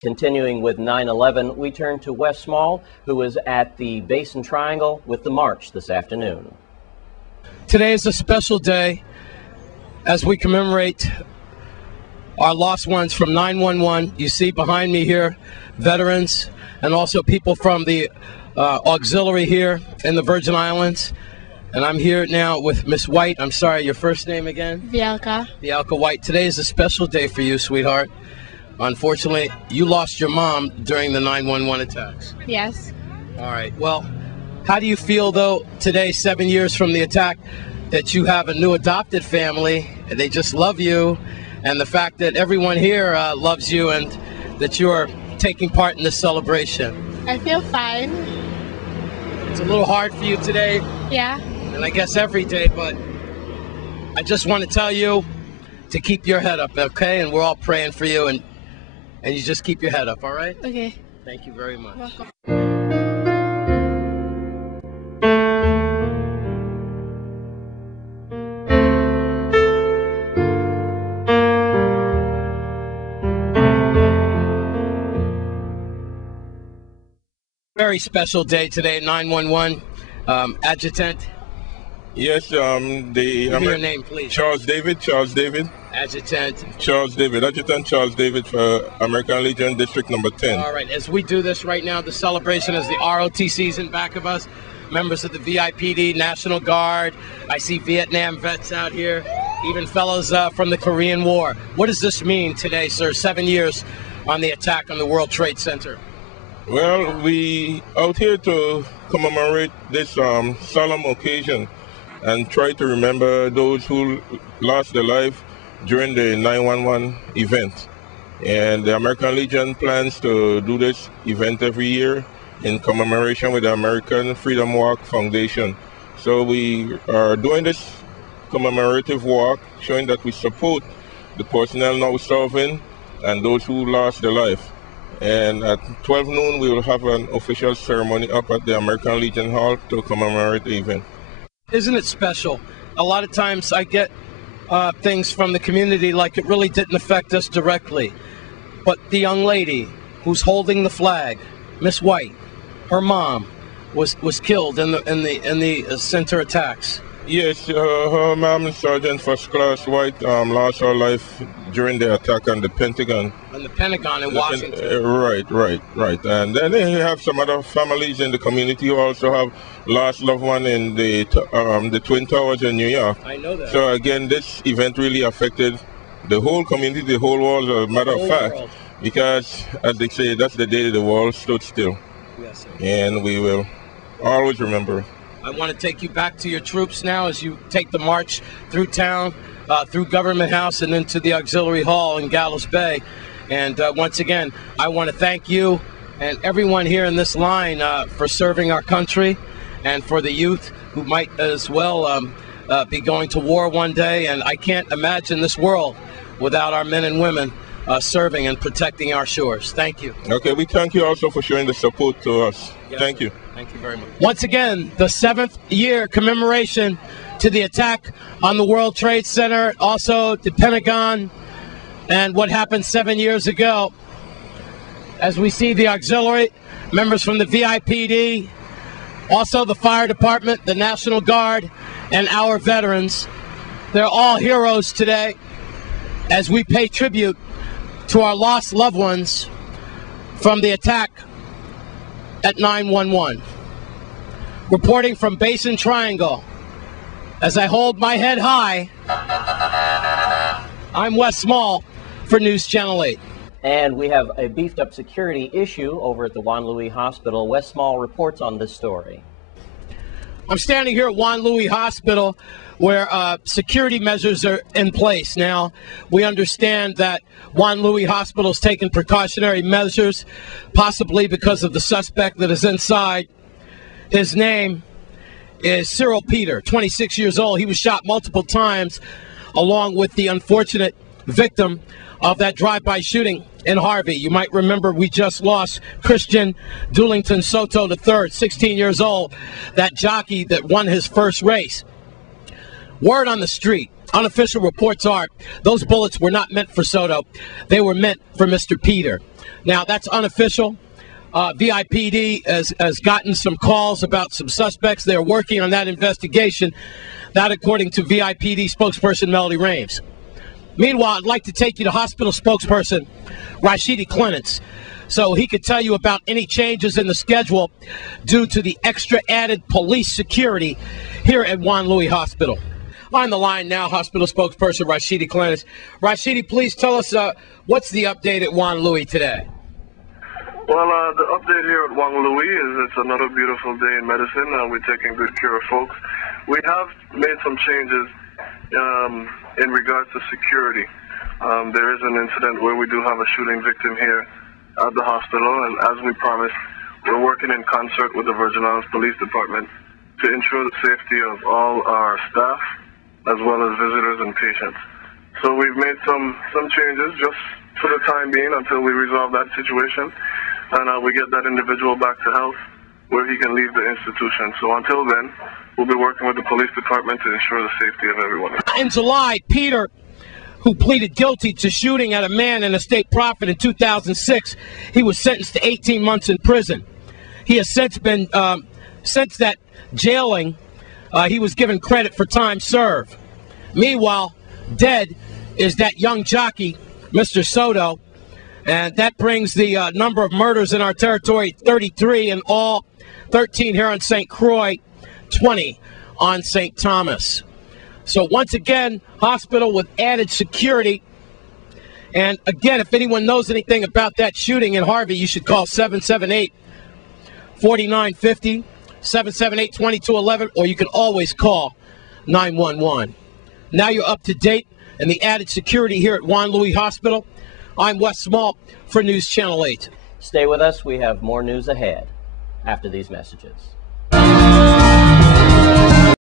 Continuing with 9/11, we turn to Wes Small, who was at the Basin Triangle with the march this afternoon. Today is a special day as we commemorate our lost ones from 9/11. You see behind me here veterans and also people from the auxiliary here in the Virgin Islands. And I'm here now with Miss White. I'm sorry, your first name again? Bielka. Bielka White. Today is a special day for you, sweetheart. Unfortunately, you lost your mom during the 9/11 attacks. Yes. All right. Well, how do you feel, though, today, 7 years from the attack, that you have a new adopted family, they just love you, and the fact that everyone here loves you and that you are taking part in this celebration? I feel fine. It's a little hard for you today, Yeah. and I guess every day, but I just want to tell you to keep your head up, okay? And we're all praying for you, and you just keep your head up, all right? Okay. Thank you very much. Welcome. Very special day today, 9/11. Adjutant, Yes, give me your name, please. Charles David, Adjutant. Adjutant Charles David for American Legion District number 10. All right, as we do this right now, the celebration is the ROTC's in back of us, members of the VIPD, National Guard. I see Vietnam vets out here, even fellows from the Korean War. What does this mean today, sir? 7 years on the attack on the World Trade Center. Well, we out here to commemorate this solemn occasion and try to remember those who lost their life during the 9/11 event. And the American Legion plans to do this event every year in commemoration with the American Freedom Walk Foundation. So we are doing this commemorative walk, showing that we support the personnel now serving and those who lost their life. And at 12 noon, we will have an official ceremony up at the American Legion Hall to commemorate the event. Isn't it special? A lot of times I get things from the community like it really didn't affect us directly. But the young lady who's holding the flag, Miss White, her mom was killed in the center attacks. Yes, her mom, Sergeant First Class White, lost her life during the attack on the Pentagon. On the Pentagon in Washington. Right. And then they have some other families in the community who also have lost loved one in the Twin Towers in New York. I know that. So again, this event really affected the whole community, the whole world, as a matter of fact, because, as they say, that's the day the world stood still. Yes, sir. And we will always remember. I want to take you back to your troops now as you take the march through town, through Government House, and into the Auxiliary Hall in Gallows Bay. And once again, I want to thank you and everyone here in this line for serving our country, and for the youth who might as well be going to war one day. And I can't imagine this world without our men and women serving and protecting our shores. Thank you. Okay, we thank you also for showing the support to us. Yes, Thank sir. you. Thank you very much. Once again, the 7th year commemoration to the attack on the World Trade Center, also the Pentagon, and what happened 7 years ago. As we see the auxiliary, members from the VIPD, also the fire department, the National Guard, and our veterans. They're all heroes today as we pay tribute to our lost loved ones from the attack at 9/11. Reporting from Basin Triangle, as I hold my head high, I'm Wes Small for News Channel 8. And we have a beefed up security issue over at the Juan Louis Hospital. Wes Small reports on this story. I'm standing here at Juan Louis Hospital where security measures are in place. Now, we understand that Juan Louis Hospital has taken precautionary measures, possibly because of the suspect that is inside. His name is Cyril Peter, 26 years old. He was shot multiple times, along with the unfortunate victim of that drive-by shooting in Harvey. You might remember we just lost Christian Doolington Soto III, 16 years old, that jockey that won his first race. Word on the street unofficial reports are those bullets were not meant for Soto. They were meant for Mr. Peter. Now, that's unofficial. VIPD has gotten some calls about some suspects. They're working on that investigation. That according to VIPD spokesperson Melody Rames. Meanwhile, I'd like to take you to hospital spokesperson Rashidi Clements so he could tell you about any changes in the schedule due to the extra added police security here at Juan Louis Hospital. On the line now, hospital spokesperson Rashidi Clements. Rashidi, please tell us what's the update at Juan Louis today? Well, the update here at Juan Louis is it's another beautiful day in medicine. We're taking good care of folks. We have made some changes in regards to security. There is an incident where we do have a shooting victim here at the hospital, and as we promised, we're working in concert with the Virgin Islands Police Department to ensure the safety of all our staff as well as visitors and patients. So we've made some changes just for the time being until we resolve that situation and we get that individual back to health where he can leave the institution. So until then, we'll be working with the police department to ensure the safety of everyone. In July, Peter, who pleaded guilty to shooting at a man in a state profit in 2006, he was sentenced to 18 months in prison. He has since been, since that jailing, he was given credit for time served. Meanwhile, dead is that young jockey, Mr. Soto, and that brings the number of murders in our territory 33 in all, 13 here on St. Croix, 20 on St. Thomas. So once again, hospital with added security. And again, if anyone knows anything about that shooting in Harvey, you should call 778-4950, 778-2211, or you can always call 911. Now you're up to date and the added security here at Juan Louis Hospital. I'm Wes Small for News Channel 8. Stay with us. We have more news ahead after these messages.